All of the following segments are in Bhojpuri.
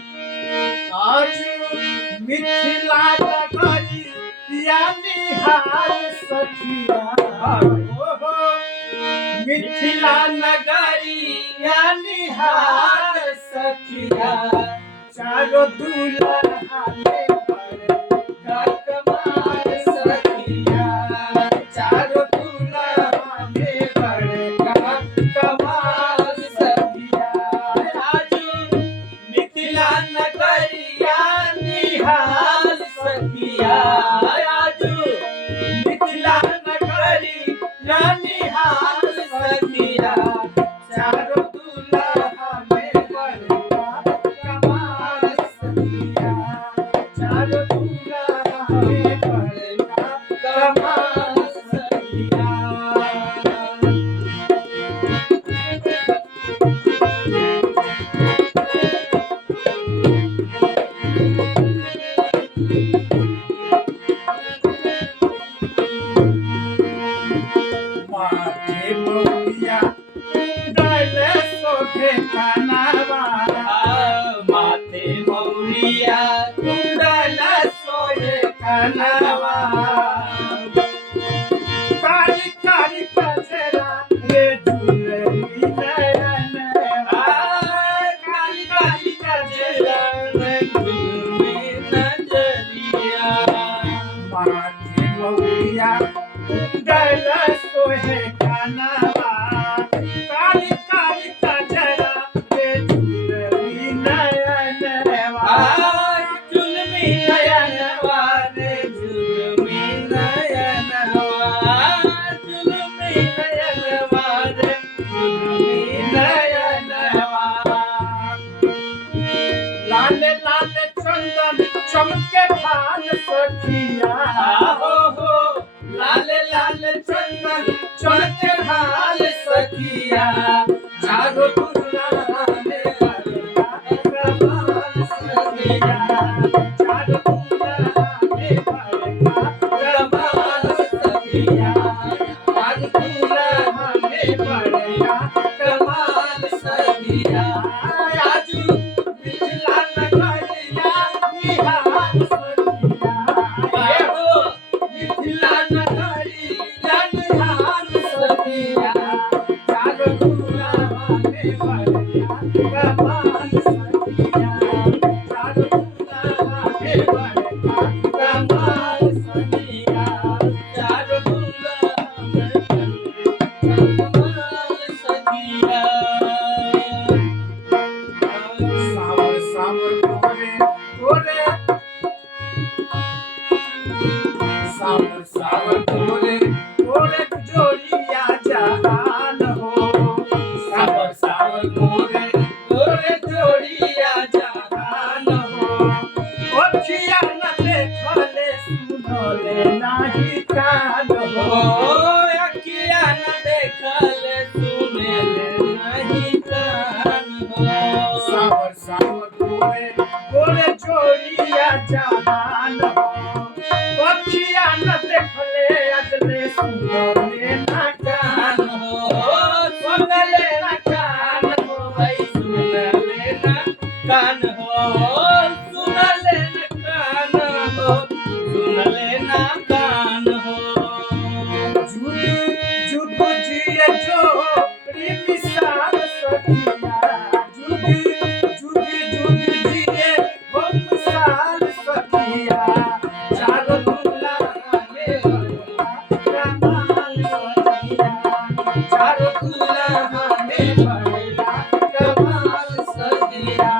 आज मिथिला नगरी या निहाल सखिया मिथिला नगरी या निहाल सखिया चारो दुल्हा ले बड़का कमाल सखिया चारो दुल्हा ले बड़का कमाल सखिया आज मिथिला नगरिया निहाल सखिया आज मिथिला नगरिया निहाल सखिया चारो दुल्हा में बड़का कमाल सखिया चारो दुल्हा में बड़का कमाल सखिया माथे मोरिया गले सोखे कानावा माथे मोरिया गले सोखे कानावा कारी कारी कचरा रे झुलरी नयन कारी कारी कचरा रे झुलरी नजरिया माथे मोरिया गले सोहे कानावा काली काली कचरा रे झुलरी नयनवा झुलरी नयनवा रे झुलरी नयनवा झुलरी नयनवा रे झुलरी नयनवा लाल लाल चंदन चमके भाल सखिया हो लाल लाल चंदन चमके भाल सखिया चारो दुल्हा ले बड़का कमाल सखिया चारो दुल्हा ले बड़का कमाल सखिया चारो दुल्हा ले बड़का कमाल सखिया आज मिथिला नगरिया निहाल सखिया मिथिला नगरिया निहाल सखिया चारो दुल्हा में बड़का कमाल सखिया चारो दुल्हा में बड़का कमाल सखिया चारो दुल्हा में बड़का कमाल सखिया सावर सावर गोरे गोरे सावर सावर गोरे गोरे जोड़िया जहान हो सावर सावर गोरे गोरे जोड़िया जहान हो ओठिया न देखले सुनले नाही कान हो अखिया न देखले सुनले नाही कान हो सावर सावर गोरे गोरे जोड़िया जहान हो पक्षिया न देखले अगले सुनले ना कान हो सुनले ना कान हो भाई सुनले ना कान हो सुनले ना कान हो सुनले ना कान हो जुग जुग जिए जो मिसाल सखिया जुग जुग जुग जिए वो मिसाल सखिया चारो दुल्हा ले बड़का कमाल सखिया चारो दुल्हा ले बड़का कमाल सखिया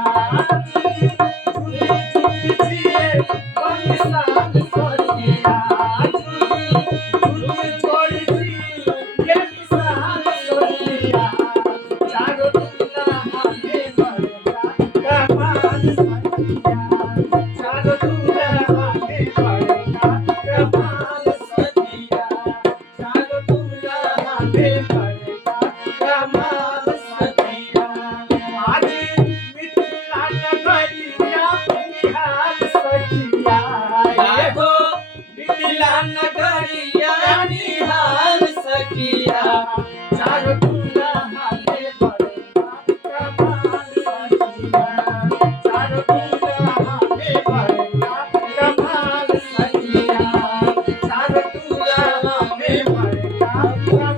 झूली झूली जिए वो मिसाल सखिया झूली छोड़ी जी ये मिसाल सखिया चारो दुल्हा ले बड़का कमाल सखिया चारो दुल्हा ले बड़का कमाल सखिया चारो दुल्हा ले बड़का कमाल आमचा